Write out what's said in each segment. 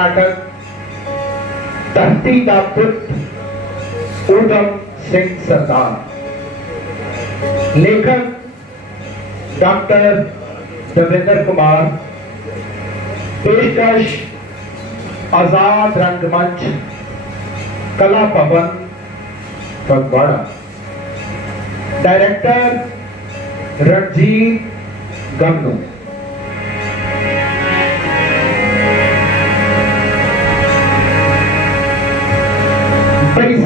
नाटक धरती का पुत्र ऊधम सिंह सरदार। लेखक डॉक्टर देवेंद्र कुमार। पेशकश आजाद रंगमंच कला भवन फगवाड़ा। डायरेक्टर रणजीत गन्नू।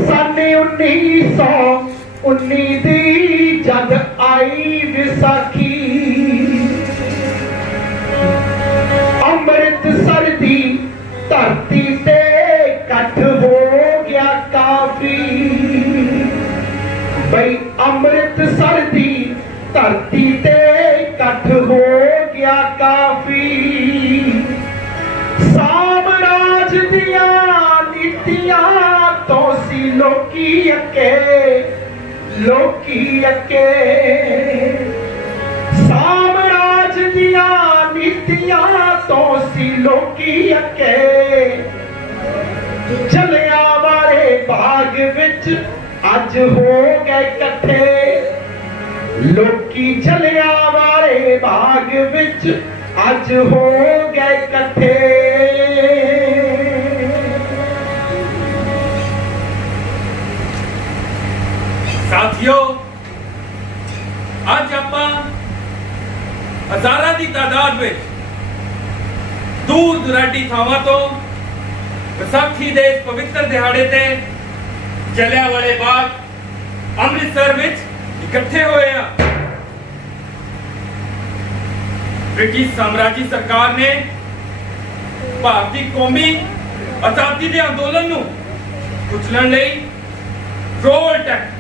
साने 1919 दी जद आई विसाखी, अमृतसर दी धरती ते कट हो गया काफी। बई अमृतसर दी धरती ते कट हो गया काफी। साम्राज दिया नीतियां तो सी लोकी अके। साम्राज दिया नीतियां तो सी लोकी अके। जलियांवाले बाग विच अज हो गए कट्ठे। लोकी जलियांवाले बाग विच अज हो गए कट्ठे। साथियों, आज आपां हज़ारां दी तादाद में दूर दुराडी थावां तो विसाखी दे इस पवित्र दिहाड़े ते जलियांवाले बाग अमृतसर विच इकट्ठे होए हैं। ब्रिटिश साम्राजी सरकार ने भारती कौमी आजादी के अंदोलन नूं कुचलण लई रोल टैक्ट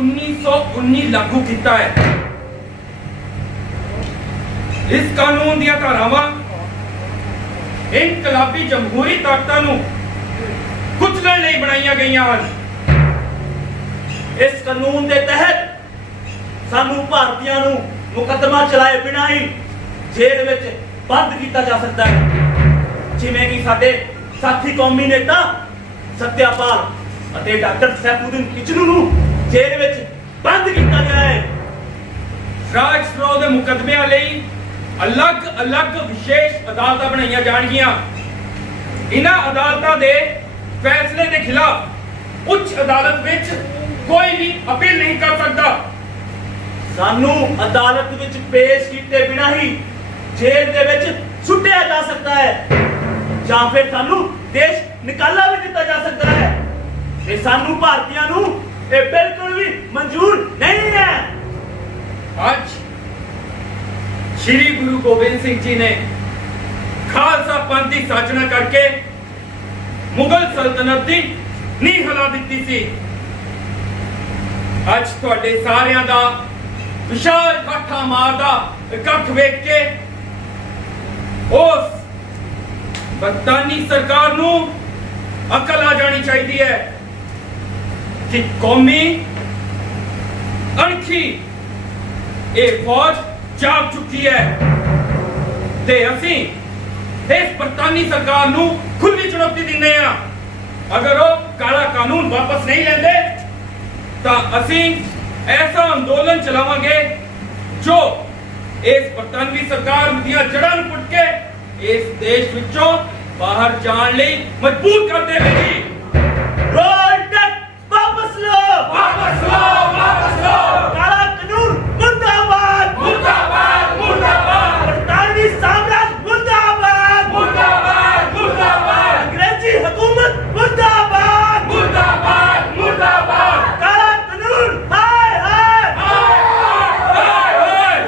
1919 लागू किया है। इस कानून दी धारावां इनकलाबी जमहूरी ताकतां नूं कुचलण लई बनाईयां गईयां हन। इस कानून के तहत सानू भारतीयों नूं मुकदमा चलाए बिना ही जेल विच बंद किया जा सकता है। जिवें कि साडे साथी कौमी नेता सत्यापाल ਅਤੇ डॉक्टर सैफुद्दीन किचलू नूं जेल विच बंद किया गया है। राज विरोध मुकदमिਆਂ ਲਈ अलग-अलग विशेष अदालतां ਬਣਾਈਆਂ ਜਾਣਗੀਆਂ। इन्हां अदालतां ਦੇ फैसले के खिलाफ उच्च अदालत विच कोई भी अपील नहीं कर सकता। सानू अदालत विच पेश किए बिना ही जेल दे विच सुट्टिया जा सकता है या फिर सानू देश निकाला भी दिता जा सकता है। ये सानू भारतीयों नूं ये बिल्कुल भी मंजूर नहीं है। आज श्री गुरु गोबिंद सिंह जी ने खालसा पंथ की साजना करके मुगल सल्तनत की नींह हिला दी सी। आज तुहाडे सारियां दा विशाल इकट्ठा मारदा इकट्ठ वेख के उस बरतानी सरकार नूं अकल आ जानी चाहिए है कि कौमी अणखी ये फौज जाग चुकी है ते असी इस बरतानी सरकार नूं खुली चुनौती दिंदे हां। अगर वो काला कानून वापस नहीं लेंदे तो असी ऐसा अंदोलन चलावांगे जो इस बरतानवी सरकार दियां जड़ां नूं पुट के इस देश विचों बाहर जाण लई मजबूर कर देवेगी। वापस लो, वापस लो, वापस लो। काला कानून मुर्दाबाद, मुर्दाबाद, मुर्दाबाद। बरतानवी साम्राज्य मुर्दाबाद, मुर्दाबाद, मुर्दाबाद। अंग्रेजी हुकूमत मुर्दाबाद, मुर्दाबाद, मुर्दाबाद। काला कानून हाय हाय हाय हाय हाय।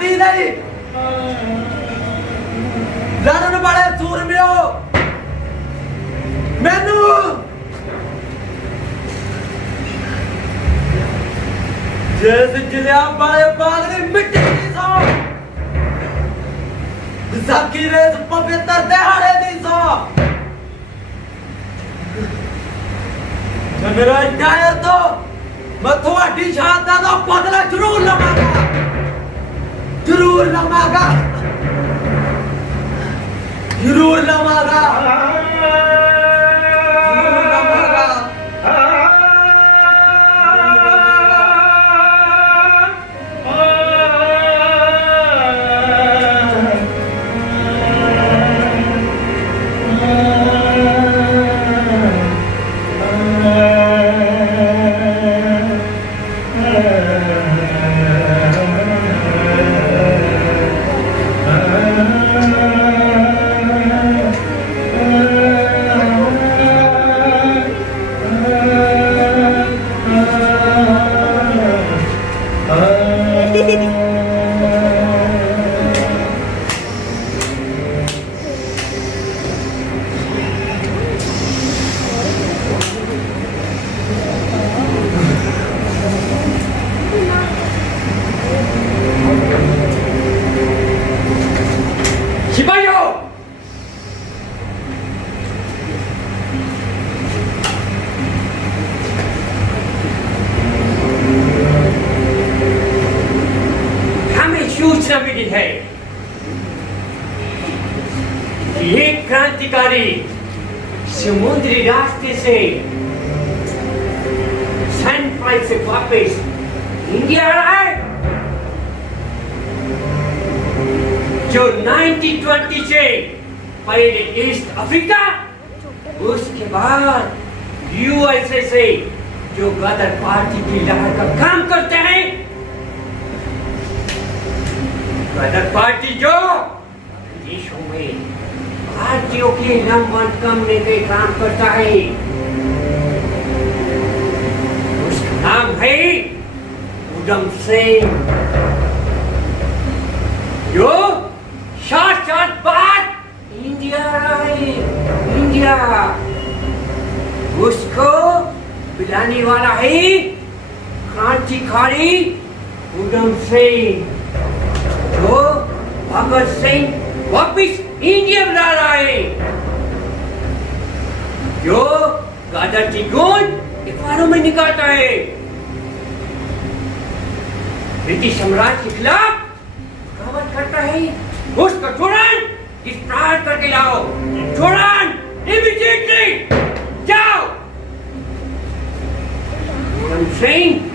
आजादी नहीं लड़न वाले सूरमियो मैनू जिस जिलिया वाले बाग दी मिट्टी दी सौ विसाखी दे इस पवित्र दिहाड़े दी सौ मेरा न्याय तो मैं थोड़ी शहादत का बदला जरूर लवांगा जरूर लवांगा जरूर लवांगा जरूर लवांगा सिपाहियों हमें सूचना मिली है कि एक क्रांतिकारी समुद्री रास्ते से सैन फ्रांसिस्को से वापस इंडिया आ रहा है जो 1920 से पहले ईस्ट अफ्रीका उसके बाद यूएसए से जो गदर पार्टी की लहर का काम करते हैं गदर पार्टी जो देशों में भारतीयों के नंबर कमने के काम करता है उसका नाम है उधम सिंह जो सात बार इंडिया आए इंडिया उसको पिलाने वाला है क्रांतिकारी उधम सिंह जो भगत सिंह वापिस इंडिया बुला रहा है जो गदर की गूंज अखबारों में निकालता है ब्रिटिश साम्राज्य के खिलाफ बगावत करता है उसको तुरंत गिरफ्तार करके लाओ तुरंत इमीडिएटली जाओ उधम सिंह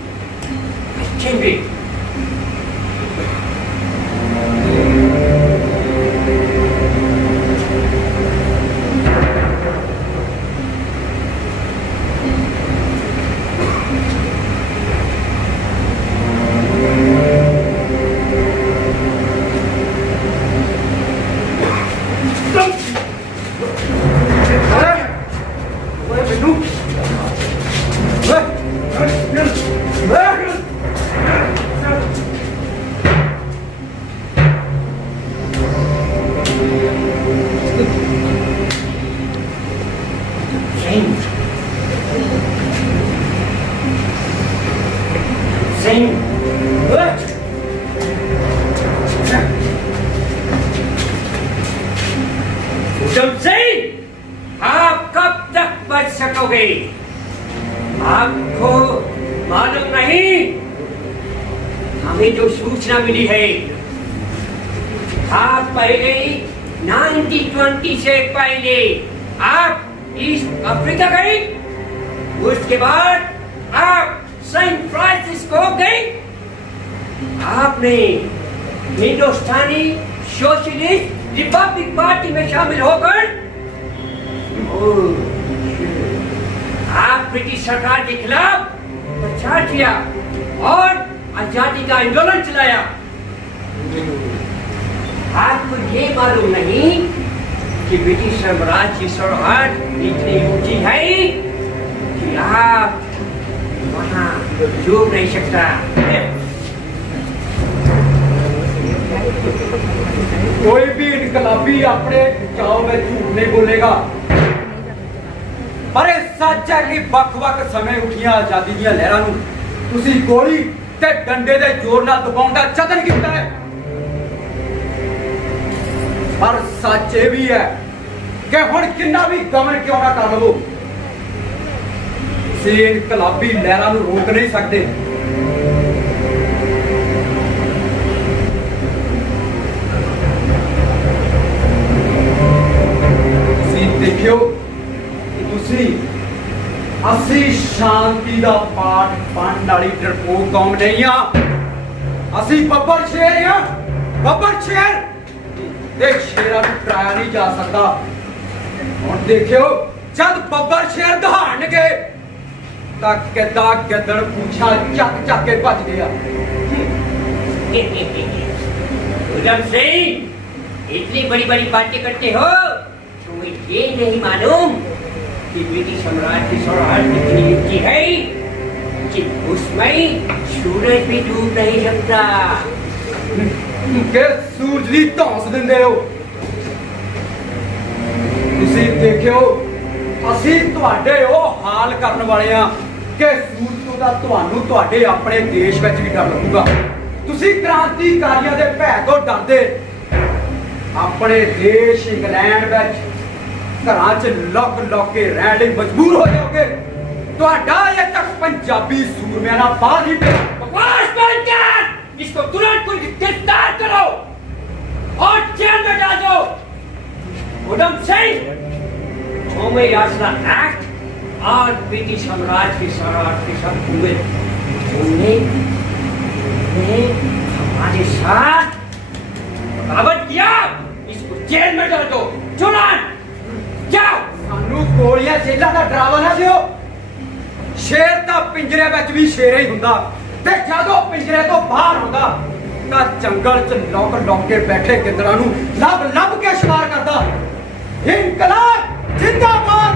उधम सिंह आप कब तक बच सकोगे आपको मालूम नहीं हमें जो सूचना मिली है आप पहले 1920 से पहले आप ईस्ट अफ्रीका गए उसके बाद आप सैन फ्रांसिस्को गए आपने हिंदुस्तानी सोशलिस्ट रिपब्लिक पार्टी में शामिल होकर आप ब्रिटिश सरकार के खिलाफ प्रचार किया और आजादी का आंदोलन चलाया आपको ये मालूम नहीं कि ब्रिटिश साम्राज्य की सरहद इतनी ऊंची है कि आप वहां डूब नहीं सकता कोई भी इनकलाबी अपने चाव में झूठ नहीं बोलेगा। पर ਇਹ ਸੱਚ ਹੈ ਕਿ ਵੱਖ-ਵੱਖ ਸਮੇਂ ਉੱਠੀਆਂ ਆਜ਼ਾਦੀ ਦੀਆਂ ਲਹਿਰਾਂ ਨੂੰ ਤੁਸੀਂ ਗੋਲੀ ਤੇ ਡੰਡੇ ਦੇ ਜ਼ੋਰ ਨਾਲ ਦਬਾਉਣ ਦਾ ਯਤਨ ਕੀਤਾ ਹੈ। ਪਰ ਸੱਚ ਇਹ ਵੀ ਹੈ ਕਿ ਹੁਣ ਕਿੰਨਾ ਵੀ ਗਮਨ ਕਿਉਂ ਨਾ ਕਰ ਲਵੋ, ਤੁਸੀਂ ਇਨਕਲਾਬੀ ਲਹਿਰਾਂ ਨੂੰ ਰੋਕ ਨਹੀਂ ਸਕਦੇ। ਤੁਸੀਂ ਦੇਖਿਓ, ਤੁਸੀਂ ਅਸੀਂ ਸ਼ਾਂਤੀ ਦਾ ਪਾਠ ਪੜ੍ਹਨ ਵਾਲੀ ਡਰਪੋਕ ਕੌਮ ਨਹੀਂ ਆ। ਅਸੀਂ ਬੱਬਰ ਸ਼ੇਰ ਆ, ਬੱਬਰ ਸ਼ੇਰ। ਤੇ ਸ਼ੇਰਾਂ ਨੂੰ ਟਰਾਇਆ ਨਹੀਂ ਜਾ ਸਕਦਾ। ਹੁਣ ਦੇਖਿਓ, ਜਦ ਬੱਬਰ ਸ਼ੇਰ ਦਹਾੜਨਗੇ ਤਾਂ ਕਿੱਦਾਂ ਗਿੱਦੜ ਪੂਛਾਂ ਚੱਕ ਚੱਕ ਕੇ ਭੱਜ ਗਿਆ। उधम सिंह, इतनी बड़ी बड़ी बातें करते हो, तुम्हें ये नहीं मालूम कि ब्रिटिश साम्राज्य की सरहद कितनी ऊंची है कि उसमें सूरज भी डूब नहीं सकता। ਕਿ ਸੂਰਜ ਦੀ ਧੌਂਸ ਦਿੰਦੇ ਹੋ। ਤੁਸੀਂ ਦੇਖਿਓ, ਅਸੀਂ ਤੁਹਾਡੇ ਉਹ ਹਾਲ ਕਰਨ ਵਾਲੇ ਆ ਕਿ ਸੂਰਜ ਤੋਂ ਤਾਂ ਤੁਹਾਨੂੰ ਤੁਹਾਡੇ ਆਪਣੇ ਦੇਸ਼ ਵਿੱਚ ਵੀ ਡਰ ਲੱਗੂਗਾ। ਤੁਸੀਂ ਕ੍ਰਾਂਤੀਕਾਰੀਆਂ ਦੇ ਭੈ ਤੋਂ ਡਰਦੇ ਆਪਣੇ ਦੇਸ਼ ਇੰਗਲੈਂਡ ਵਿੱਚ ਘਰਾਂ 'ਚ ਲੁੱਕ ਕੇ ਰਹਿਣ ਲਈ ਮਜਬੂਰ ਹੋ ਜਾਓਗੇ। ਤੁਹਾਡਾ ਅਜੇ ਤੱਕ ਪੰਜਾਬੀ ਸੂਰਮਿਆਂ ਨਾਲ ਬਾਹਰ ਨਹੀਂ ਪਿਆ। बकवास बंद कर! इसको तुरंत कोई गिरफ्तार करो और जेल में डाल दो। उधम सिंह, कौमी यासना एक्ट और ब्रिटिश साम्राज्य की सरहद के सब हुए तुमने हमारे साथ बगावत किया। इसको जेल में डाल दो तुरंत। जाओ। ਸਾਨੂੰ ਗੋਲੀਆਂ ਜੇਲਾਂ ਦਾ ਡਰਾਵਾ ਨਾ ਦਿਓ। ਸ਼ੇਰ ਤਾਂ ਪਿੰਜਰੇ ਵਿੱਚ ਵੀ ਸ਼ੇਰ ਹੀ ਹੁੰਦਾ, ਤੇ ਜਦੋਂ ਪਿੰਜਰੇ ਤੋਂ ਬਾਹਰ ਹੁੰਦਾ ਤਾਂ ਜੰਗਲ 'ਚ ਲੁੱਕ ਕੇ ਬੈਠੇ ਗਿੱਦੜਾਂ ਨੂੰ ਲੱਭ ਕੇ ਸ਼ਿਕਾਰ ਕਰਦਾ। ਇਨਕਲਾਬ ਜਿੰਦਾਬਾਦ,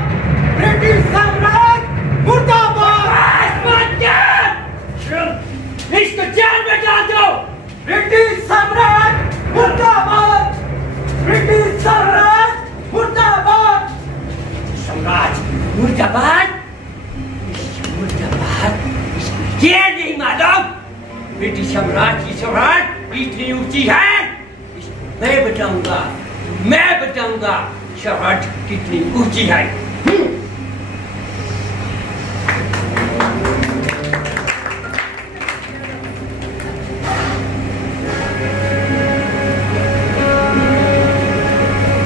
ਬ੍ਰਿਟਿਸ਼ ਸਾਮਰਾਜ ਮੁਰਦਾਬਾਦ। बंद कर! इसको जेल में डाल दो। ब्रिटिश साम्राज्य मुर्दाबाद, ब्रिटिश साम्राज्य मुर्दाबाद। साम्राज्य मुर्दाबाद, मुर्दाबाद। इसको ये नहीं मालूम ब्रिटिश साम्राज्य की सरहद इतनी ऊंची है। मैं बताऊंगा सरहद कितनी ऊंची है।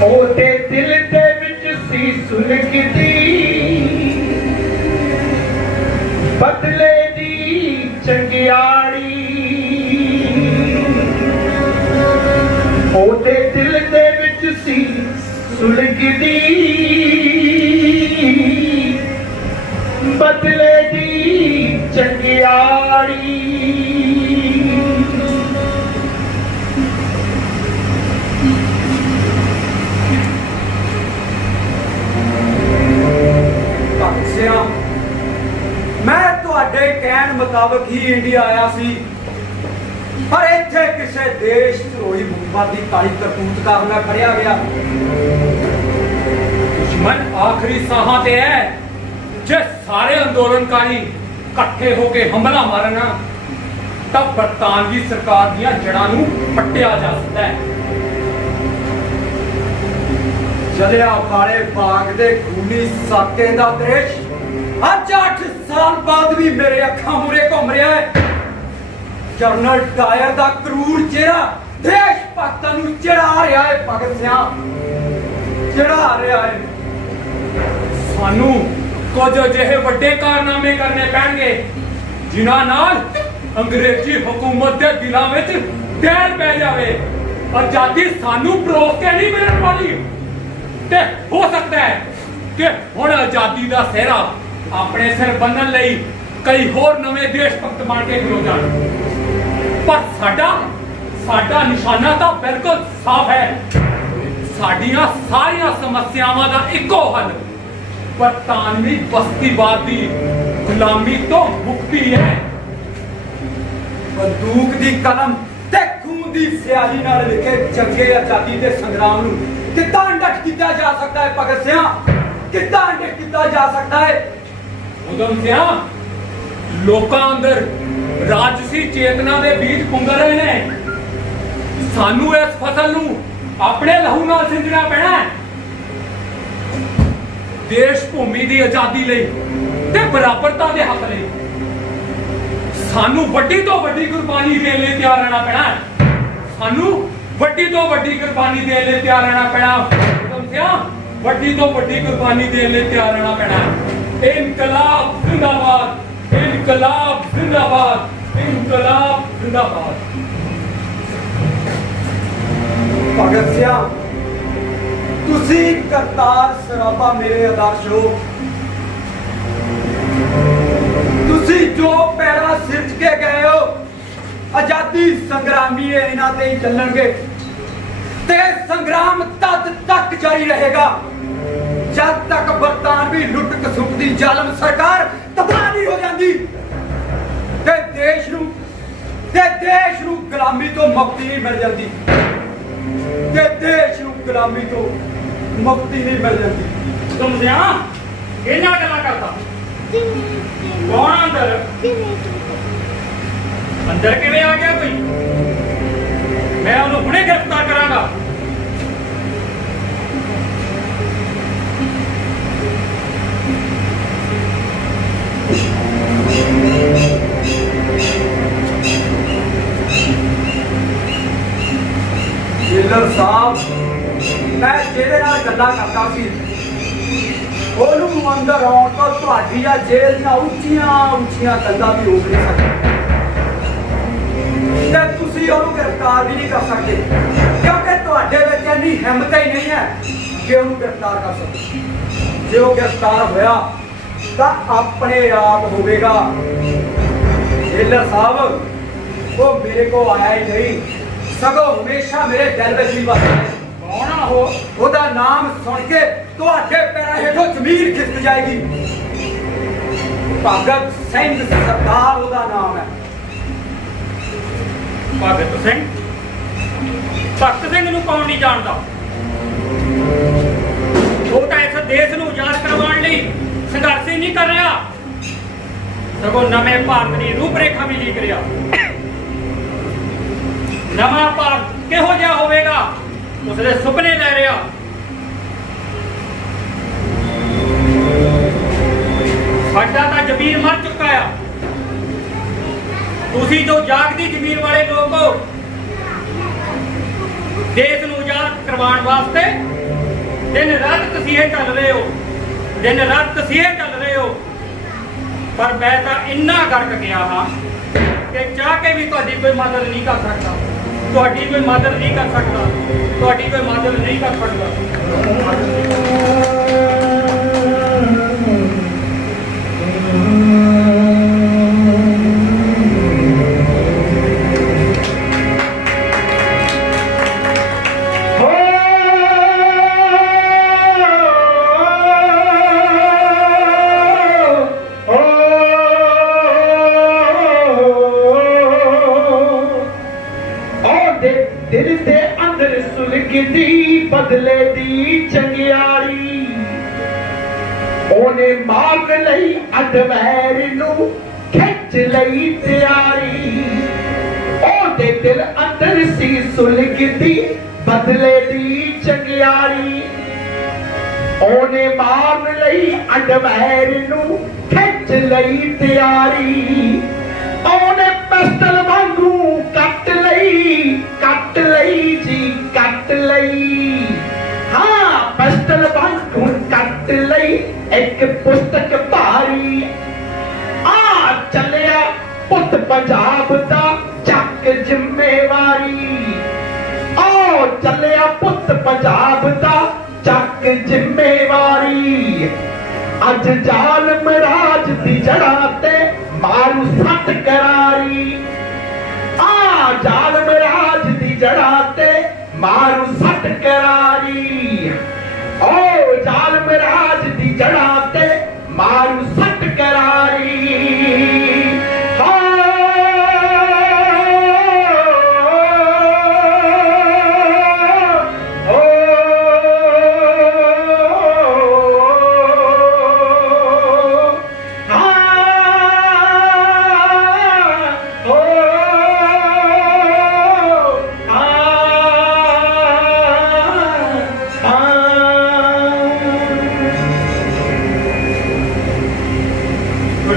ਉਹਦੇ ਦਿਲ ਦੇ ਵਿੱਚ ਸੀ ਸੁਲਗਦੀ ਬਦਲੇ ਦੀ ਚੰਗਿਆੜੀ। ਉਹਦੇ ਦਿਲ ਦੇ ਵਿੱਚ ਸੀ ਸੁਲਗਦੀ ਬਦਲੇ ਦੀ ਚੰਗਿਆੜੀ। ਮੈਂ ਤੁਹਾਡੇ ਕਹਿਣ ਮੁਤਾਬਕ ਹੀ ਇੰਡੀਆ ਆਇਆ ਸੀ, ਪਰ ਇੱਥੇ ਕਿਸੇ ਦੇਸ਼ ਧਰੋਹੀ ਮੁਖਬਰ ਦੀ ਕਾਲੀ ਕਰਤੂਤ ਕਾਰਨ ਮੈਂ ਫੜਿਆ ਗਿਆ। दुश्मन आखिरी साहां ते है। जे सारे अंदोलनकारी इकट्ठे होके हमला मारना तब बरतानवी सरकार दियां जड़ां नूं पट्टिया जा सकता है। ਜਲਿਆ ਵਾਲੇ ਬਾਗ ਦੇ ਖੂਨੀ ਸਾਕੇ ਦਾ ਦ੍ਰਿਸ਼ ਅੱਜ 8 ਸਾਲ ਬਾਅਦ ਵੀ ਮੇਰੇ ਅੱਖਾਂ ਮੂਰੇ ਘੁੰਮ ਰਿਹਾ ਹੈ। ਜਨਰਲ ਡਾਇਰ ਦਾ ਕਰੂਰ ਚਿਹਰਾ ਦੇਸ਼ ਭਗਤਾਂ ਨੂੰ ਚੜਾ ਰਿਹਾ ਹੈ। ਭਗਤ ਸਿੰਘ ਚੜਾ ਰਿਹਾ ਹੈ। ਸਾਨੂੰ ਕੁਝ ਅਜਿਹੇ ਵੱਡੇ ਕਾਰਨਾਮੇ ਕਰਨੇ ਪੈਣਗੇ ਜਿਨ੍ਹਾਂ ਨਾਲ ਅੰਗਰੇਜ਼ੀ ਹਕੂਮਤ ਦੇ ਦਿਲਾਂ ਵਿੱਚ ਡਰ ਪੈ ਜਾਵੇ। ਆਜ਼ਾਦੀ ਸਾਨੂੰ ਪਰੋਸ ਕੇ ਨਹੀਂ ਮਿਲਣ ਵਾਲੀ। ਤੇ ਹੋ ਸਕਦਾ ਹੈ ਕਿ ਹੁਣ ਆਜ਼ਾਦੀ ਦਾ ਸਿਹਰਾ ਆਪਣੇ ਸਿਰ ਬੰਨਣ ਲਈ ਕਈ ਹੋਰ ਨਵੇਂ ਦੇਸ਼ ਭਗਤ ਬਣ ਕੇ ਖਲੋ ਜਾਣ। ਪਰ ਸਾਡਾ ਨਿਸ਼ਾਨਾ ਤਾਂ ਬਿਲਕੁਲ ਸਾਫ਼ ਹੈ। ਸਾਡੀਆਂ ਸਾਰੀਆਂ ਸਮੱਸਿਆਵਾਂ ਦਾ ਇੱਕੋ ਹੱਲ ਬਰਤਾਨਵੀ ਬਸਤੀਵਾਦ ਦੀ ਗੁਲਾਮੀ ਤੋਂ ਮੁਕਤੀ ਹੈ। ਬੰਦੂਕ ਦੀ ਕਲਮ ਤੇ ਖੂਨ ਦੀ ਸਿਆਹੀ ਨਾਲ ਲਿਖੇ ਜੰਗੇ ਆਜ਼ਾਦੀ ਦੇ ਸੰਗਰਾਮ ਨੂੰ ਕਿੱਦਾਂ ਅੰਡਟ ਕੀਤਾ ਜਾ ਸਕਦਾ ਹੈ ਭਗਤ ਸਿਆਂ? ਕਿੱਦਾਂ ਅੰਡਟ ਕੀਤਾ ਜਾ ਸਕਦਾ ਹੈ? ਉਦਮ ਸਿਆਂ, ਲੋਕਾਂ ਅੰਦਰ ਰਾਜਸੀ ਚੇਤਨਾ ਦੇ ਬੀਜ ਪੁੰਗਰ ਰਹੇ ਨੇ। ਸਾਨੂੰ ਇਸ ਫਸਲ ਨੂੰ ਆਪਣੇ ਲਹੂ ਨਾਲ ਸਿੰਜਣਾ ਪੈਣਾ ਹੈ। ਦੇਸ਼ ਭੂਮੀ ਦੀ ਆਜ਼ਾਦੀ ਲਈ ਤੇ ਬਰਾਬਰਤਾ ਦੇ ਹੱਕ ਲਈ ਸਾਨੂੰ ਵੱਡੀ ਤੋਂ ਵੱਡੀ ਕੁਰਬਾਨੀ ਦੇਣ ਲਈ ਤਿਆਰ ਰਹਿਣਾ ਪੈਣਾ ਹੈ। ਸਾਨੂੰ ਵੱਡੀ ਤੋਂ ਵੱਡੀ ਕੁਰਬਾਨੀ ਦੇਣ ਲਈ ਤਿਆਰ ਰਹਿਣਾ ਪੈਣਾ। ਉਦਮ ਸਿਆਂ, ਵੱਡੀ ਤੋਂ ਵੱਡੀ ਕੁਰਬਾਨੀ ਦੇਣ ਲਈ ਤਿਆਰ ਰਹਿਣਾ ਪੈਣਾ ਹੈ। ਇਨਕਲਾਬ ਜ਼ਿੰਦਾਬਾਦ, ਇਨਕਲਾਬ ਜ਼ਿੰਦਾਬਾਦ, ਇਨਕਲਾਬ ਜ਼ਿੰਦਾਬਾਦ। ਭਗਤ ਸਿਆਂ, ਤੁਸੀਂ ਕਰਤਾਰ ਸਰਾਭਾ ਮੇਰੇ ਆਦਰਸ਼ ਹੋ। ਤੁਸੀਂ ਜੋ ਪੈਰਾ ਸਿਰਜ ਕੇ ਗਏ ਹੋ, ਆਜ਼ਾਦੀ ਸੰਗਰਾਮੀ ਇਹਨਾਂ ਤੇ ਹੀ ਚੱਲਣਗੇ ਤੇ ਸੰਗਰਾਮ ਤਦ ਤੱਕ ਜਾਰੀ ਰਹੇਗਾ ਜਦ ਤੱਕ ਬਰਤਾਨਵੀ ਲੁੱਟ ਖਸੁੱਟ ਦੀ ਜ਼ਾਲਮ ਸਰਕਾਰ ਤਬਾਹ ਨਹੀਂ ਹੋ ਜਾਂਦੀ ਤੇ ਦੇਸ਼ ਨੂੰ ਗੁਲਾਮੀ ਤੋਂ ਮੁਕਤੀ ਨਹੀਂ ਮਿਲ ਜਾਂਦੀ ਤੇ ਦੇਸ਼ ਨੂੰ ਗੁਲਾਮੀ ਤੋਂ ਮੁਕਤੀ ਨਹੀਂ ਮਿਲ ਜਾਂਦੀ। ਉਦਮ ਸਿਆਂ, ਇਹਨਾਂ ਗੱਲਾਂ ਕਰਦਾ ਕੌਣ ਅੰਦਰ? ਅੰਦਰ ਕਿਵੇਂ ਆ ਗਿਆ ਕੋਈ? ਮੈਂ ਉਹਨੂੰ ਹੁਣੇ ਗ੍ਰਿਫਤਾਰ ਕਰਾਂਗਾ। ਜੇਲਰ ਸਾਹਿਬ, ਮੈਂ ਜਿਹਦੇ ਨਾਲ ਗੱਲਾਂ ਕਰਦਾ ਸੀ ਉਹਨੂੰ ਅੰਦਰ ਆਉਣ ਤੋਂ ਤੁਹਾਡੀਆਂ ਜੇਲ੍ਹ ਦੀਆਂ ਉੱਚੀਆਂ ਕੰਧਾਂ ਵੀ ਉੱਭ ਨਹੀਂ ਸਕਦੀਆਂ ਤੇ ਤੁਸੀਂ ਉਹਨੂੰ ਗ੍ਰਿਫਤਾਰ ਵੀ ਨਹੀਂ ਕਰ ਸਕਦੇ ਕਿਉਂਕਿ ਤੁਹਾਡੇ ਵਿੱਚ ਇੰਨੀ ਹਿੰਮਤ ਹੀ ਨਹੀਂ ਹੈ ਕਿ ਉਹਨੂੰ ਗ੍ਰਿਫਤਾਰ ਕਰ ਸਕੋ। ਜੇ ਉਹ ਗ੍ਰਿਫਤਾਰ ਹੋਇਆ ਤਾਂ ਆਪਣੇ ਆਪ ਹੋਵੇਗਾ। ਜੇਲਰ ਸਾਹਿਬ, ਉਹ ਮੇਰੇ ਕੋਲ ਆਇਆ ਹੀ ਨਹੀਂ, ਸਗੋਂ ਹਮੇਸ਼ਾ ਮੇਰੇ ਦਿਲ ਵਿੱਚ ਹੀ ਵਸਦਾ ਹੈ। ਕੌਣ ਆ ਉਹ? ਉਹਦਾ ਨਾਮ ਸੁਣ ਕੇ ਤੁਹਾਡੇ ਪੈਰਾਂ ਹੇਠੋਂ ਜ਼ਮੀਨ ਖਿਸਕ ਜਾਏਗੀ। ਭਗਤ ਸਿੰਘ ਸਰਦਾਰ ਉਹਦਾ ਨਾਮ ਹੈ। ਭਗਤ ਸਿੰਘ? ਭਗਤ ਸਿੰਘ ਨੂੰ ਕੌਣ ਨਹੀਂ ਜਾਣਦਾ? ਉਹ ਤਾਂ ਇਸ ਦੇਸ਼ ਨੂੰ ਆਜ਼ਾਦ ਕਰਵਾਉਣ ਲਈ ਸੰਘਰਸ਼ ਹੀ ਨਹੀਂ ਕਰ ਰਿਹਾ, ਸਗੋਂ ਨਵੇਂ ਭਾਰਤ ਦੀ ਰੂਪਰੇਖਾ ਵੀ ਲਿਖ ਰਿਹਾ। ਨਵਾਂ ਭਾਰਤ ਕਿਹੋ ਜਿਹਾ ਹੋਵੇਗਾ ਉਸਦੇ ਸੁਪਨੇ ਲੈ ਰਿਹਾ। ਸਾਡਾ ਤਾਂ ਜ਼ਮੀਰ ਮਰ ਚੁੱਕਾ ਆ। ਤੁਸੀਂ ਜੋ ਜਾਗਦੀ ਜ਼ਮੀਰ ਵਾਲੇ ਲੋਕ ਹੋ, ਦੇਸ਼ ਨੂੰ ਆਜ਼ਾਦ ਕਰਵਾਉਣ ਵਾਸਤੇ ਦਿਨ ਰਾਤ ਤਸੀਹੇ ਚੱਲ ਰਹੇ ਹੋ, ਦਿਨ ਰਾਤ ਤਸੀਹੇ ਚੱਲ ਰਹੇ ਹੋ। ਪਰ ਮੈਂ ਤਾਂ ਇੰਨਾ ਗੜਕ ਗਿਆ ਹਾਂ ਕਿ ਚਾਹ ਕੇ ਵੀ ਤੁਹਾਡੀ ਕੋਈ ਮਦਦ ਨਹੀਂ ਕਰ ਸਕਦਾ, ਤੁਹਾਡੀ ਕੋਈ ਮਦਦ ਨਹੀਂ ਕਰ ਸਕਦਾ, ਤੁਹਾਡੀ ਕੋਈ ਮਦਦ ਨਹੀਂ ਕਰ ਸਕਦਾ। ਦਿਲ ਦੇ ਅੰਦਰ ਸੁਲਗਦੀ ਬਦਲੇ ਦੀ ਚੰਗਿਆੜੀ, ਉਹਨੇ ਮਾਰ ਲਈ ਅਡਵੈਰ ਨੂੰ ਖਿੱਚ ਲਈ ਤਿਆਰੀ। ਉਹਦੇ ਦਿਲ ਅੰਦਰ ਸੀ ਸੁਲਗਦੀ ਬਦਲੇ ਦੀ ਚੰਗਿਆੜੀ, ਉਹਨੇ ਮਾਰ ਲਈ ਅਡਵੈਰ ਨੂੰ ਖਿੱਚ ਲਈ ਤਿਆਰੀ। ਉਹਨੇ ਪਿਸਟਲ ਵਾਂਗੂ ਕੱਟ ਲਈ ਜੀ ਕੱਟ ਲਈ। ਹਾਂ, ਪਿਸਟਲ ਵਾਂਗੂ ਕੱਟ ਲਈ ਇੱਕ ਪੁਸਤਕ ਭਾਰੀ। ਆ ਚੱਲਿਆ ਪੁੱਤ ਪੰਜਾਬ ਦਾ ਚੱਕ ਜ਼ਿੰਮੇਵਾਰੀ। ਆ ਚੱਲਿਆ ਪੁੱਤ ਪੰਜਾਬ ਦਾ ਚੱਕ ਜ਼ਿੰਮੇਵਾਰੀ। ਅੱਜ ਜ਼ਾਲਮ ਰਾਜ ਦੀ ਜੜ੍ਹਾਂ ਤੇ ਮਾਰੂ ਸੱਟ ਕਰਾਰੀ। ਆ ਜ਼ਾਲਮ ਰਾਜ ਦੀ ਜੜ੍ਹਾਂ ਤੇ ਮਾਰੂ ਸੱਟ ਕਰਾਰੀ। ਓ ਜ਼ਾਲਮ ਰਾਜ ਦੀ ਜੜ੍ਹਾਂ ਤੇ ਮਾਰੂ ਸੱਟ ਕਰਾਰੀ।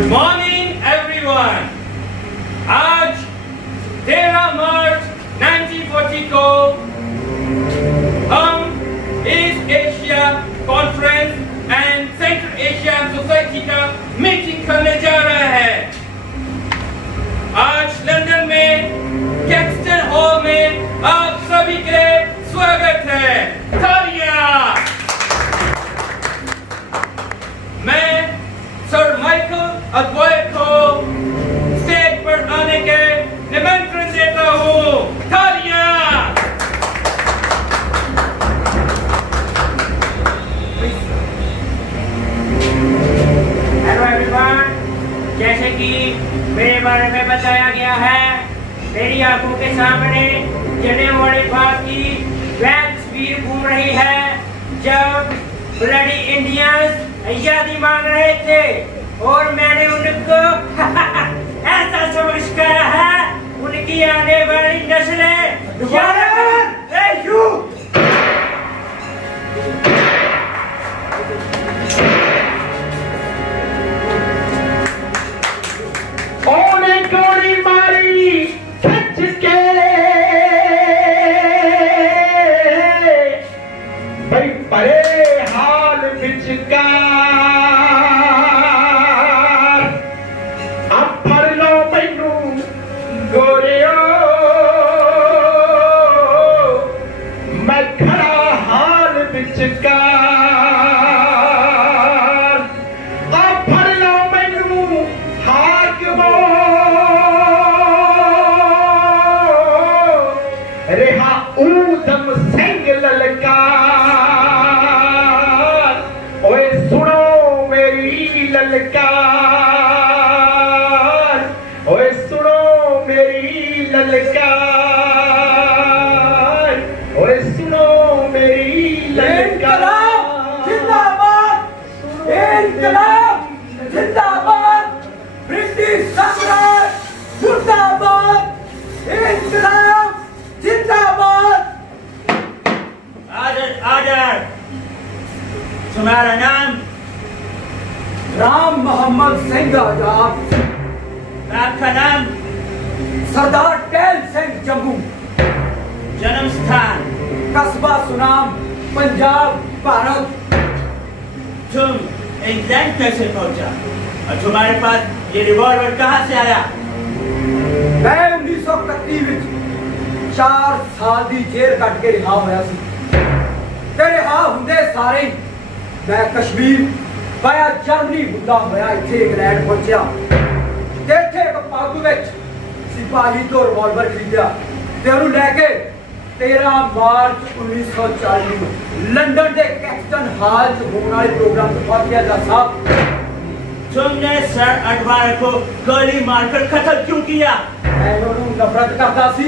Good morning, everyone. आज 13 मार्च 1940 को हम east Asia conference and central Asia society का मीटिंग करने जा रहे हैं। आज लंदन में कैक्सटन हॉल में आप सभी के स्वागत है। तालियां। मैं सर माइकल अद्वैत को स्टेज पर आने के निमंत्रण देता हूँ। तालियां। हेलो एवरीवन, जैसे कि मेरे बारे में बताया गया है, मेरी आंखों के सामने जलियांवाला बाग की वह तस्वीर घूम रही है जब ब्लडी इंडियंस आजादी मांग रहे थे और मैंने उनको ऐसा समझ कर है उनकी आने वाली नस्लें ओने गोली मारी खिंच के भाई परे हाल विचकार अब फड़ लो मैनू गोरियो मैं खड़ा हाल विचकार अब फड़ लो मैनू हाकमो रिहा ऊधम सिंह ललकार ओए सुनो मेरी ललकार ओए सुनो मेरी ललकार ओए सुनो मेरी ललकार जिंदाबाद इनकलाब जिंदाबाद ब्रिटिश साम्राज्य जिंदाबाद इनकलाब जिंदाबाद। आदर आदर। तुम्हारा नाम? राम मोहम्मद सिंह आजाद। आपका नाम? सरदार टैल सिंह जम्मू। जन्म स्थान? कस्बा सुनाम, पंजाब, भारत। तुम इंग्लैंड कैसे पहुंचा और तुम्हारे पास ये रिवॉल्वर कहाँ से आया? मैं 1931 ਵਿੱਚ 4 ਸਾਲ ਦੀ ਜੇਲ੍ਹ ਕੱਟ ਕੇ ਰਿਹਾ ਹੋਇਆ ਸੀ ਤੇ ਰਿਹਾ ਹੁੰਦੇ ਸਾਰੇ ਹੀ ਮੈਂ ਕਸ਼ਮੀਰ ਵਾਇਆ ਜਰਮਨੀ ਹੁੰਦਾ ਹੋਇਆ ਇੱਥੇ ਇੰਗਲੈਂਡ ਪਹੁੰਚਿਆ ਤੇ ਇੱਥੇ ਇੱਕ ਪੱਬ ਵਿੱਚ ਸਿਪਾਹੀ ਤੋਂ ਰਿਵਾਲਵਰ ਖਰੀਦਿਆ ਤੇ ਉਹਨੂੰ ਲੈ ਕੇ 13 ਮਾਰਚ 1940 ਨੂੰ ਲੰਡਨ ਦੇ ਕੈਕਸਟਨ ਹਾਲ 'ਚ ਹੋਣ ਵਾਲੇ ਪ੍ਰੋਗਰਾਮ ਤੋਂ ਪਹੁੰਚਿਆ ਜਾ ਸਾਹਿਬ। तुमने सर अडवाणी को गोली मारकर कत्ल क्यों किया? मैं ਉਹਨੂੰ ਨਫ਼ਰਤ ਕਰਦਾ ਸੀ।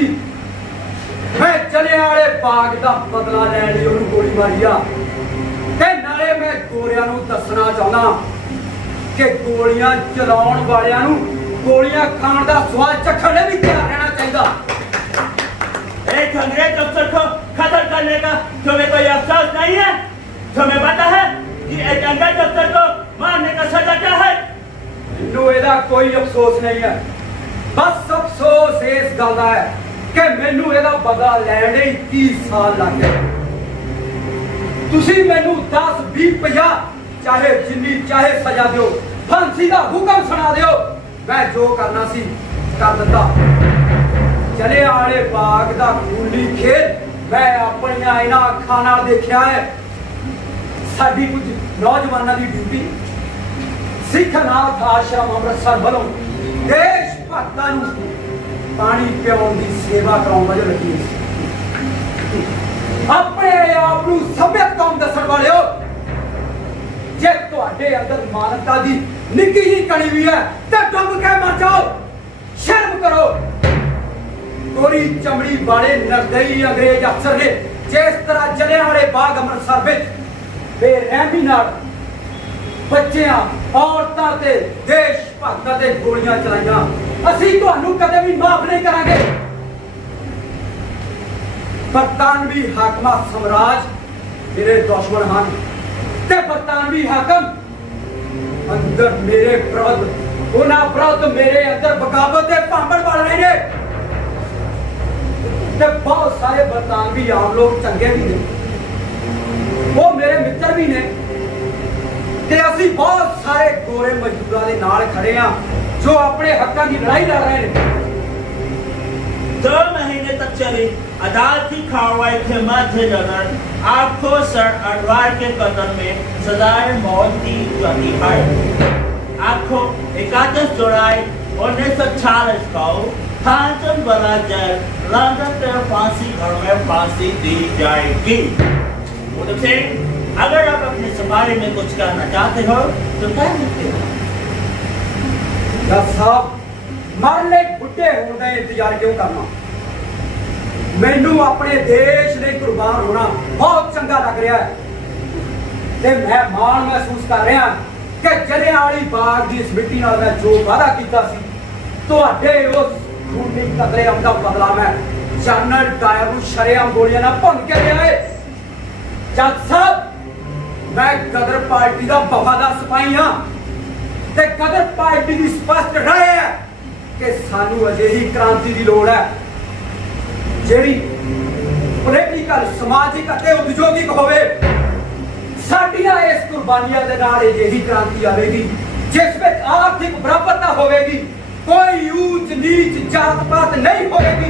ਮੈਂ ਜਲਿਆਂਵਾਲੇ ਬਾਗ ਦਾ ਬਦਲਾ ਲੈਣ ਲਈ ਉਹਨੂੰ ਗੋਲੀ ਮਾਰੀ ਆ ਤੇ ਨਾਲੇ ਮੈਂ ਗੋਰਿਆਂ ਨੂੰ ਦੱਸਣਾ ਚਾਹੁੰਦਾ ਕਿ ਗੋਲੀਆਂ ਚਲਾਉਣ ਵਾਲਿਆਂ ਨੂੰ ਗੋਲੀਆਂ ਖਾਣ ਦਾ ਸਵਾਦ ਚੱਖਣ ਲਈ ਵੀ ਤਿਆਰ ਰਹਿਣਾ ਚਾਹੀਦਾ। एक अंग्रेज अफसर को कत्ल करने का तुम्हें कोई अफसोस नहीं है? तुम्हें पता है कि एक अंग्रेज अफसर को मारने का सजा क्या है? ਮੈਨੂੰ ਇਹਦਾ ਕੋਈ ਅਫਸੋਸ ਨਹੀਂ ਹੈ। ਬਸ ਅਫਸੋਸ ਇਸ ਗੱਲ ਦਾ ਹੈ ਕਿ ਮੈਨੂੰ ਇਹਦਾ ਬਦਲਾ ਲੈਣ ਲਈ 30 ਸਾਲ ਲੱਗ ਗਏ। ਤੁਸੀਂ ਮੈਨੂੰ 10 20 50 ਚਾਹੇ ਜਿੰਨੀ ਚਾਹੇ ਸਜ਼ਾ ਦਿਓ, ਫਾਂਸੀ ਦਾ ਹੁਕਮ ਸੁਣਾ ਦਿਓ, ਮੈਂ ਜੋ ਕਰਨਾ ਸੀ ਕਰ ਦਿੱਤਾ। ਜਲਿਆਂਵਾਲੇ ਬਾਗ ਦਾ ਖੂਨੀ ਖੇਡ ਮੈਂ ਆਪਣੀਆਂ ਇਹਨਾਂ ਅੱਖਾਂ ਨਾਲ ਦੇਖਿਆ ਹੈ। ਸਾਡੀ ਕੁਝ ਨੌਜਵਾਨਾਂ ਦੀ ਡਿਊਟੀ ਸਿੱਖ ਅਨਾਥ ਆਸ਼ਰਮ ਅੰਮ੍ਰਿਤਸਰ ਵੱਲੋਂ ਦੇਸ਼ ਭਗਤਾਂ ਨੂੰ ਪਾਣੀ ਪਿਆਉਣ ਦੀ ਸੇਵਾ ਕਰਾਉਣ ਵਜੋਂ ਲੱਗੀ ਸੀ। ਆਪਣੇ ਆਪ ਨੂੰ ਸਭਿਅਤ ਕੌਮ ਦੱਸਣ ਵਾਲਿਓ, ਜੇ ਤੁਹਾਡੇ ਅੰਦਰ ਮਾਨਵਤਾ ਦੀ ਨਿੱਕੀ ਜਿਹੀ ਕਣੀ ਵੀ ਹੈ ਤਾਂ ਡੁੱਬ ਕੇ ਮਰ ਜਾਓ। ਸ਼ਰਮ ਕਰੋ। ਗੋਰੀ ਚਮੜੀ ਵਾਲੇ ਨਿਰਦਈ ਅੰਗਰੇਜ਼ ਅਫਸਰ ਨੇ ਜਿਸ ਤਰ੍ਹਾਂ ਜਲਿਆਂਵਾਲੇ ਬਾਗ ਅੰਮ੍ਰਿਤਸਰ ਵਿੱਚ ਬੇਰਹਿਮੀ ਨਾਲ ਬੱਚਿਆਂ, ਔਰਤਾਂ ਤੇ ਦੇਸ਼ ਭਗਤਾਂ ਤੇ ਗੋਲੀਆਂ ਚਲਾਈਆਂ, ਅਸੀਂ ਤੁਹਾਨੂੰ ਕਦੇ ਵੀ ਮਾਫ ਨਹੀਂ ਕਰਾਂਗੇ। ਬਰਤਾਨਵੀ ਹਾਕਮਾਂ ਸਮਰਾਜ ਮੇਰੇ ਦੁਸ਼ਮਣ ਹਨ ਤੇ ਬਰਤਾਨਵੀ ਹਾਕਮ ਅੰਦਰ ਮੇਰੇ ਵਿਰੁੱਧ ਉਹਨਾਂ ਵਿਰੁੱਧ ਮੇਰੇ ਅੰਦਰ ਬਗਾਵਤ ਦੇ ਭਾਂਬੜ ਬਣ ਰਹੇ ਨੇ ਤੇ ਬਹੁਤ ਸਾਰੇ ਬਰਤਾਨਵੀ ਆਮ ਲੋਕ ਚੰਗੇ ਵੀ ਨੇ, ਉਹ ਮੇਰੇ ਮਿੱਤਰ ਵੀ ਨੇ ਤੇ ਅਸੀਂ ਬਹੁਤ ਸਾਰੇ ਗੋਰੇ ਮਜ਼ਦੂਰਾਂ ਦੇ ਨਾਲ ਖੜੇ ਆ ਜੋ ਆਪਣੇ ਹੱਕਾਂ ਦੀ ਲੜਾਈ ਲੜ ਰਹੇ ਨੇ। 2 महीने तक चली अदालती कार्रवाई के मद्देनजर आपको सर अडवार के कतल में सजाए मौत दी जाती है। आपको 31 जुलाई 1946 को थानचंद वाला जेल लंदन के फांसी घर में फांसी दी जाएगी। उधर से अगर आप अपने सफारी में कुछ कहना चाहते हो तो कह सकते हो। जज साहब मरने बुढ़े होने का इंतजार क्यों करना? मैनू अपने देश ने कुर्बान होना बहुत चंगा लग रहा है ते मैं मान महसूस कर रहा कि जलियांवाला बाग की इस मिट्टी नाल मैं जो वादा किया सी तुहाडे उस खूनी कतलेआम दा बदला मैं जनरल डायर नूं शरेआम गोलियां नाल भुन के लिया है। जज साहब मैं गदर पार्टी का वफादार सिपाही हाँ ते गदर पार्टी की स्पष्ट राय है कि सानू अजिही क्रांति की लोड़ है ਜਿਹੜੀ ਪੋਲੀਟੀਕਲ ਸਮਾਜਿਕ ਅਤੇ ਉਦਯੋਗਿਕ ਹੋਵੇ। ਸਾਡੀਆਂ ਇਸ ਕੁਰਬਾਨੀਆਂ ਦੇ ਨਾਲ ਅਜਿਹੀ ਕ੍ਰਾਂਤੀ ਆਵੇਗੀ ਜਿਸ ਵਿੱਚ ਆਰਥਿਕ ਬਰਾਬਰਤਾ ਹੋਵੇਗੀ, ਕੋਈ ਉੱਚ ਨੀਚ ਜਾਤ ਪਾਤ ਨਹੀਂ ਹੋਵੇਗੀ।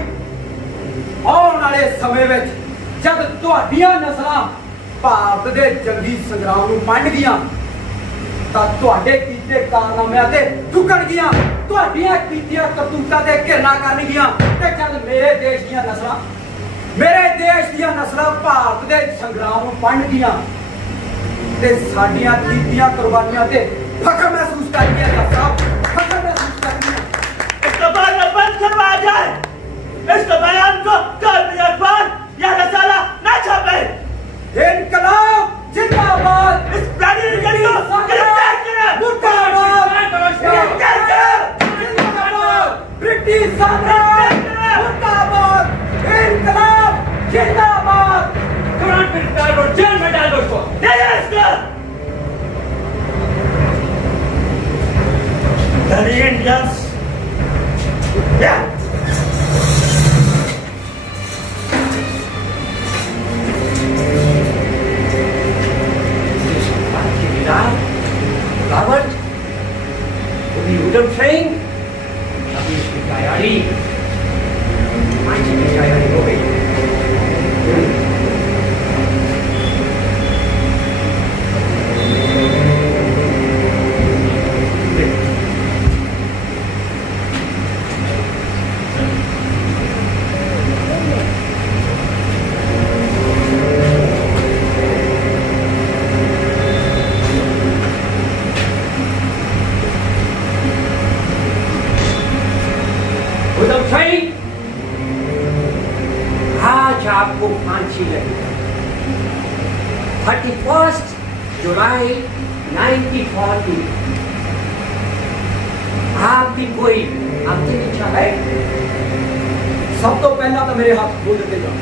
ਆਉਣ ਵਾਲੇ ਸਮੇਂ ਵਿੱਚ ਜਦ ਤੁਹਾਡੀਆਂ ਨਸਲਾਂ ਭਾਰਤ ਦੇ ਜੰਗੀ ਸੰਗਰਾਮ ਨੂੰ ਮੰਨਗੀਆਂ ਤਾਂ ਤੁਹਾਡੇ ਕੀਤੇ ਕਾਰਨਾਮਿਆਂ ਤੇ ਝੁਕਣਗੀਆਂ, ਤੁਹਾਡੀਆਂ ਕੀਤੀਆਂ ਕਰਤੂਤਾਂ ਤੇ ਘਿਰਨਾ ਕਰਨਗੀਆਂ ਤੇ ਜਦ ਮੇਰੇ ਦੇਸ਼ ਦੀਆਂ ਨਸਲਾਂ ਭਾਰਤ ਦੇ ਸੰਗਰਾਮ ਨੂੰ ਪੜ੍ਹਨਗੀਆਂ ਤੇ ਸਾਡੀਆਂ ਕੀਤੀਆਂ ਕੁਰਬਾਨੀਆਂ ਤੇ ਫਖਰ ਮਹਿਸੂਸ ਕਰਨਗੀਆਂ। ਜੱਜ ਸਾਹਿਬ फखर महसूस करनी है। इसका बयान बंद करवाया जाए। इसका बयान को कल भी अखबार या रसाला न छापे। इनकलाब जिंदाबाद। इस प्राधिकरण को गिरफ्तार करें। मुर्दाबाद। गिरफ्तार करें। जिंदाबाद। ब्रिटिश साम्राज्य मुर्दाबाद। इनकलाब जिंदाबाद। तुरंत गिरफ्तार करो, जेल में डाल दो इसको। नहीं इसको। The Indians. Yeah. Robert, अभी उधम सिंह, अभी इसकी तैयारी, फांसी की तैयारी हो गई। उधम सिंह, आज आपको फांसी लगी। 31 जुलाई 1940। आपकी कोई अंतिम इच्छा है? सब तो पहला तो मेरे हाथ खोल देते जाओ।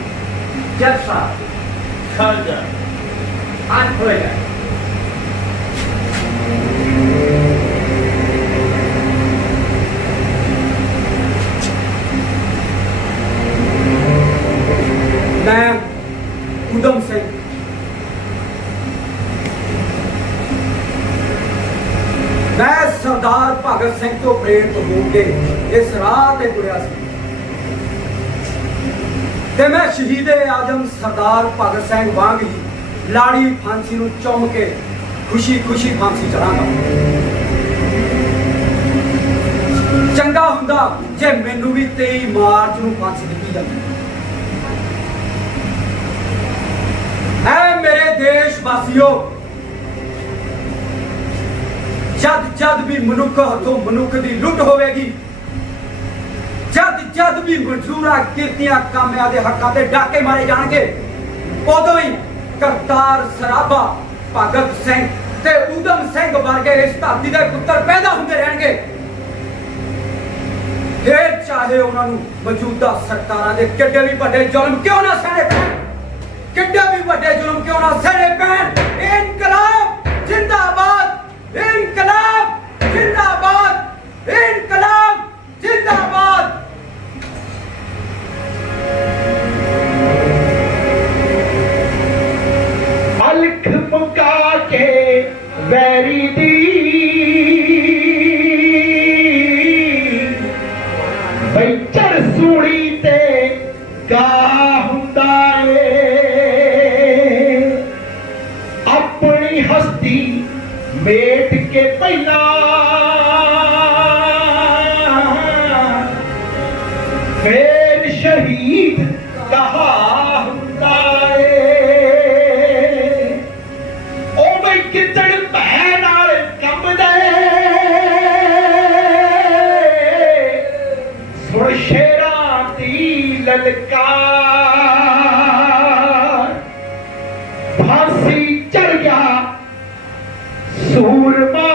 जज साहब, Khalda. हाथ खोले जाए। मैं उधम सिंह मैं सरदार भगत सिंह तो प्रेरित होकर इस राह ते तुरिया सी ते मैं शहीद आजम सरदार भगत सिंह वांग ही लाड़ी फांसी नूं चुम के खुशी खुशी फांसी चढ़ांगा। चंगा हुंदा जे मैनू भी 23 मार्च नूं फांसी दित्ती जांदी। ऐ मेरे देशवासियों, जद जद भी मनुख हथों मनुख की लुट होगी, जद जद भी मजदूरा किरतियां कामिया के हकों से डाके मारे जाएंगे, उदों ही करतार सराबा भगत सिंह ते उधम सिंह वर्गे इस धरती के पुत्र पैदा होंगे रहेंगे। फिर चाहे उन्होंने मौजूदा सरकारों के किड्डे भी बड़े जुल्म क्यों ना सहने पैण, किड्डे भी बड़े जुल्म क्यों ना सहने पैण। इनकलाब जिंदाबाद। इनकलाब जिंदाबाद। ਕੇ ਪਹਿਲਾਂ ਫੇਰ ਸ਼ਹੀਦ ਕਹਾ ਹੁੰਦਾ ਏ ਉਹ ਬਈ ਕਿੱਦੜ ਭੈ ਨਾਲ ਕੰਬਦਾ ਸੁਣ ਸ਼ੇਰਾਂ ਦੀ ਲਲਕਾਰ ਫਾਂਸੀ ਚੜ ਗਿਆ ਸੂਰਮਾ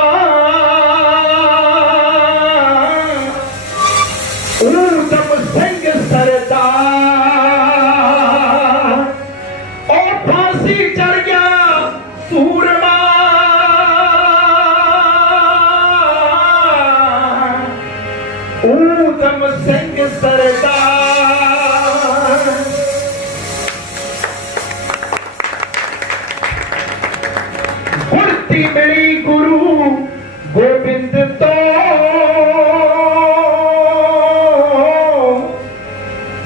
ਊਧਮ ਸਿੰਘ ਸਰਦਾਰ ਉਹ ਫਾਂਸੀ ਚੜ ਗਿਆ ਸੂਰਮਾ ਊਧਮ ਸਿੰਘ ਸਰਦਾਰ ਗੁਰਤੀ ਮਿਲੀ ਗੁਰੂ ਗੋਬਿੰਦ ਤੋਂ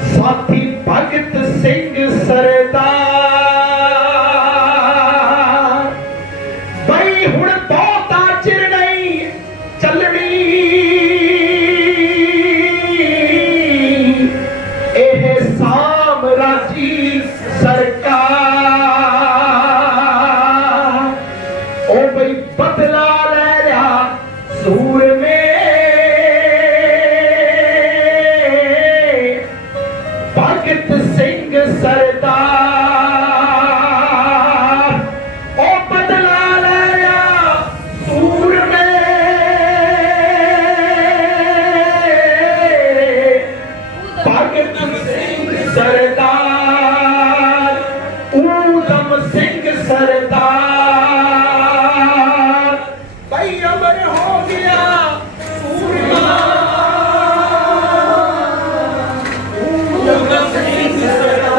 ਸਾਥੀ ਭਗਤ ਸਿੰਘ ਸਰਦਾਰ ਬਈ ਹੁਣ ਬਹੁਤਾ ਚਿਰ ਨਹੀਂ ਚੱਲਣੀ ਇਹ ਸਾਮਰਾਜੀ ਸਰਕਾਰ ਉਹ ਬਈ ਬਦਲਾ ਲੈ ਲਿਆ ਸੂਰਮੇ ਭਗਤ ਸਿੰਘ ਸਰਦਾਰ ਉਹ ਬਦਲਾ ਲੈ ਲਿਆ ਸੂਰਮੇ ਭਗਤ ਸਿੰਘ ਸਰਦਾਰ ਊਧਮ ਸਿੰਘ ਸਰਦਾਰ ਬਈ ਅਮਰ ਹੋ ਗਿਆ ਸੂਰਮਾ ਊਧਮ ਸਿੰਘ ਸਰਦਾਰ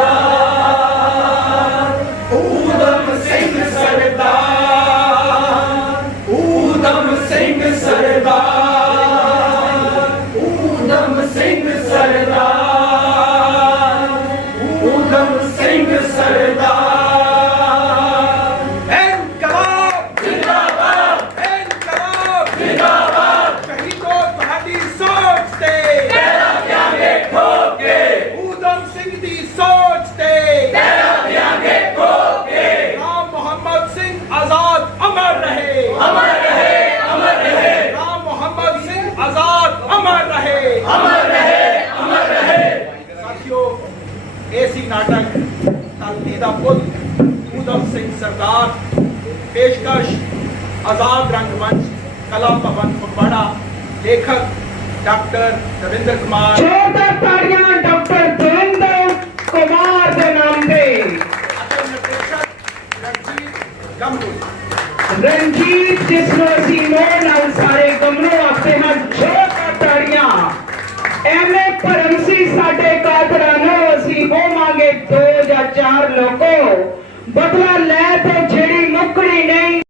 ਊਧਮ ਸਿੰਘ ਸਰਦਾਰ ਊਧਮ ਸਿੰਘ ਸਰਦਾਰ ਊਧਮ ਸਿੰਘ ਸਰਦਾਰ ਊਧਮ ਸਿੰਘ ਸਰਦਾਰ ਇਨਕਲਾਬ ਜ਼ਿੰਦਾਬਾਦ ਇਨਕਲਾਬ ਜ਼ਿੰਦਾਬਾਦ ਸ਼ਹੀਦੋ ਤੁਹਾਡੀ ਸੋਚ ਤੇ ਤੇਰਾ ਦਿਆਂਗੇ ਠੋਕ ਕੇ ਊਧਮ ਸਿੰਘ ਦੀ ਸੋਚ ਤੇ ਤੇਰਾ ਦਿਆਂਗੇ ਠੋਕ ਕੇ ਰਾਮ ਮੁਹੰਮਦ ਸਿੰਘ ਆਜ਼ਾਦ ਅਮਰ ਰਹੇ ਅਮਰ ਰਹੇ ਅਮਰ ਰਹੇ ਰਾਮ ਮੁਹੰਮਦ ਸਿੰਘ ਆਜ਼ਾਦ ਅਮਰ ਰਹੇ ਅਮਰ ਰਹੇ ਅਮਰ ਰਹੇ ਸਾਥੀਓ ਇਹ ਸੀ ਨਾਟਕ ਧਰਤੀ ਦਾ ਪੁੱਤ ਊਧਮ ਸਿੰਘ ਸਰਦਾਰ ਪੇਸ਼ਕਸ਼ ਆਜ਼ਾਦ ਰੰਗਮੰਚ ਕਲਾ ਭਵਨ ਫਗਵਾੜਾ ਲੇਖਕ ਡਾਕਟਰ ਰਵਿੰਦਰ ਕੁਮਾਰ जोरदार ताड़ियां डॉक्टर देवेंद्र कुमार के नाम से ਅਤੇ ਨਿਰਦੇਸ਼ਕ ਰਣਜੀਤ ਗਮਰੂ रंजीत जिसमें ਅਸੀਂ ਮੋਹ ਨਾਲ ਸਾਰੇ ਗਮਲੋਂ ਆਖਦੇ ਹਾਂ जोरदार ताड़ियां ਐਵੇਂ ਭਰਮ ਸੀ ਸਾਡੇ ਕਾਤਰਾਂ ਨੂੰ ਅਸੀਂ ਹੋਵਾਂਗੇ 2 ਜਾਂ 4 ਲੋਕੋ ਬਦਲਾ ਲੈ ਤੇ ਜਿਹੜੀ ਮੁੱਕਣੀ ਨਹੀਂ